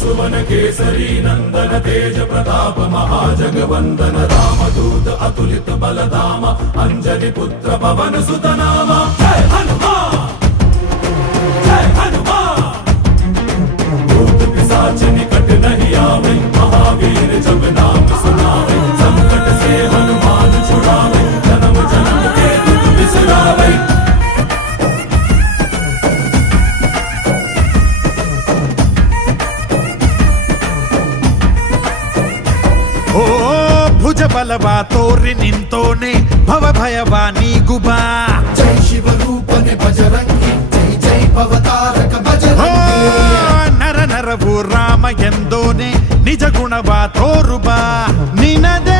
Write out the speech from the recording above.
सुवन केसरी नंदन तेज प्रताप महाजगवंदन रामदूत अतुलित बलधाम अंजनी पुत्र पवन सुत नाम जय हनुमान जय हनुमान। भूत पिशाच निकट नहीं आवे महावीर जब नाम सुनावे संकट से हनुमान छुड़ावे जन्म जन्म के दुख बिसरावे। ಓ ಭುಜ ಬಲವಾ ತೋರಿ ನಿಂತೋನೆ ಭವ ಭಯವಾ ನೀಗುಬಾ ಜೈ ಶಿವರೂಪನೆ ಬಜರಂಗಿ ಜೈ ಜೈ ಭವತಾರಕ ಬಜರಂಗಿ ನರ ನರವು ರಾಮ ಎಂದೋನೆ ನಿಜ ಗುಣವಾ ತೋರುಬಾ ನಿನದೇ